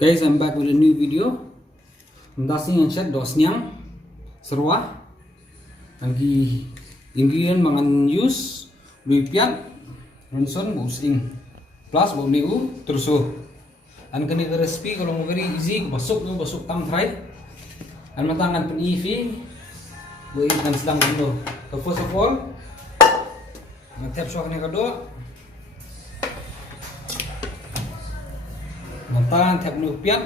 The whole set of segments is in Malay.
Guys, I'm back with a new video. Mendasing yang chat dosnyang serwa. Lagi ingredient mangan use luipian ronson busing plus bau niu tersuh. An kini ke recipe kalau mau very easy basuk tam try. An matangan pen ifi bu ikan sedang dulu. So first of all, ngetep shock ni kado. Mantan tap luipian.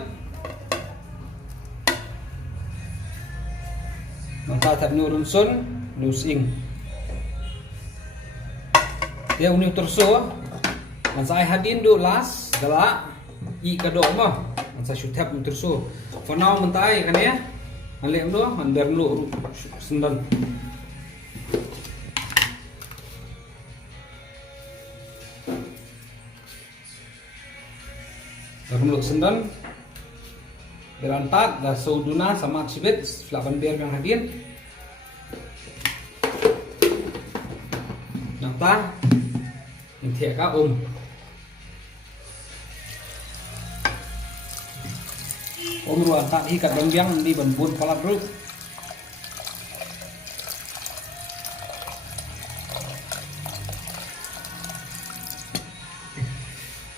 Mantan tap ronson nusing. Dia unik tersuh. Man saya hadin do last gala I kado mah. Man saya shoot tap tersuh. For now mentai kan ya. Alem do man berlu sendan. Berlu sendan. Berantat dah sauduna sama aksibet selapan biar yang hadir. Nanta intiak ka ruang tak ikat bambiang di bambun palat bro.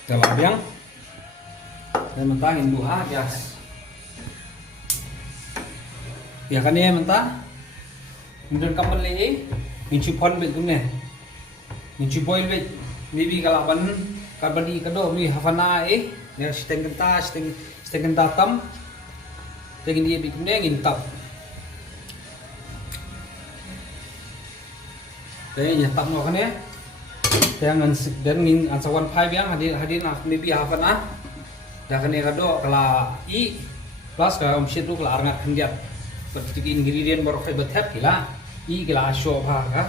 Dalam biang dan mentangin buah gas. Ya kan ya mentah. Kemudian kapan lagi? Minci pon bet tu ni. Minci boil bet. Maybe kalau kapan di kado mi hafana ya setengah tam. Dengan dia bikin dia ngintap. Kayaknya tak mau kan ya. Jangan dan ngin ansawan pai biang hadir nak maybe hafana. Dah kan ya kado kalau I plus kalau omset tu kalau arangat kendiat. Seperti ingredient baru kaya betap kila I kila show apa kan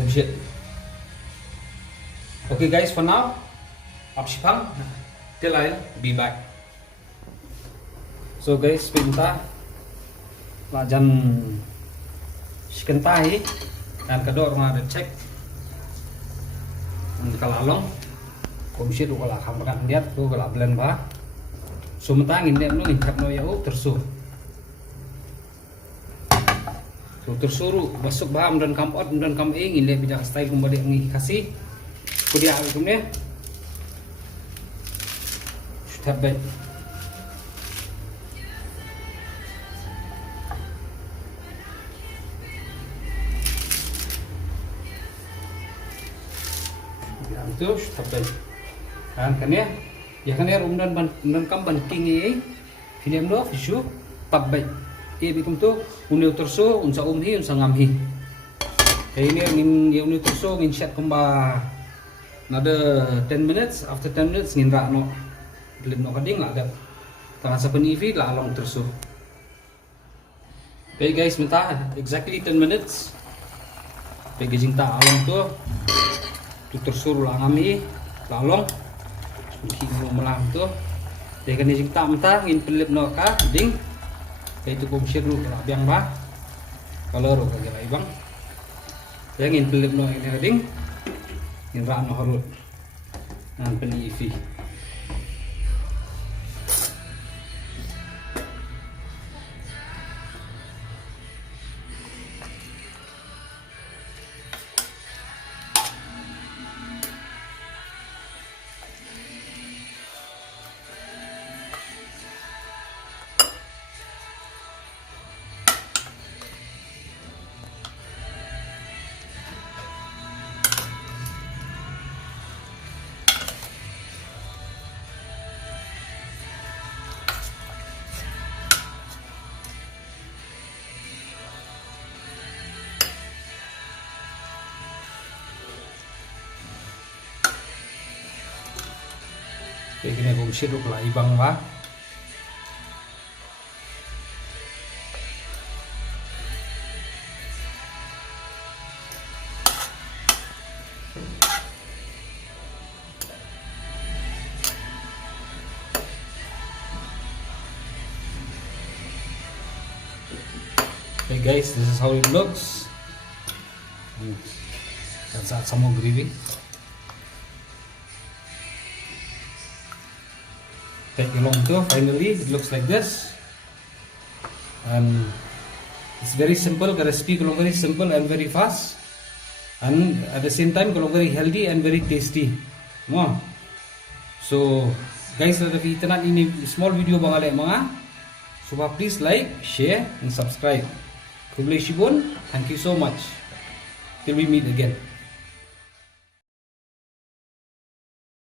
omset. Okay guys, for now apsipang till I'll be back. So guys, pinta lajan sekentai dan kedua orang ada cek kalalong omset tu kalau kamu kan lihat tu kalau blend bah so mentangin dia belum incap no ya tersuh. So tersuruh masuk bahan dan kampot dan kamu ingin lihat bijak style kembali ni kasih kudia hukumnya step back itu step back kan ya kan ya dan kam banting ni film lo visu tab back bikum tu unil terso unsa umhi unsa ngamhi ini yang unil terso ngin set kemba nada 10 minutes after 10 minutes ngin ra no belum no kading lah ada tangan sapen ivi lah along terso. Okay guys, minta exactly 10 minutes packaging ta along tu terso lah ngami lalong mungkin melang tu dia kan jing ta minta ngin pelip no ka ding itu komsir lu biang bah kalau ro kagak lai bang saya ingin beli no ini ding ingin rak no harut nan peni ifi. Kayak gini aku mesti dulu lah ibang lah. Okay guys, this is how it looks. Let's add some more gravy. take along too. Finally, it looks like this. And it's very simple. The recipe is very simple and very fast. And at the same time, very healthy and very tasty. So, guys, kita na ini small video bangalay mga. So, please like, share, and subscribe. Thank you so much. Till we meet again.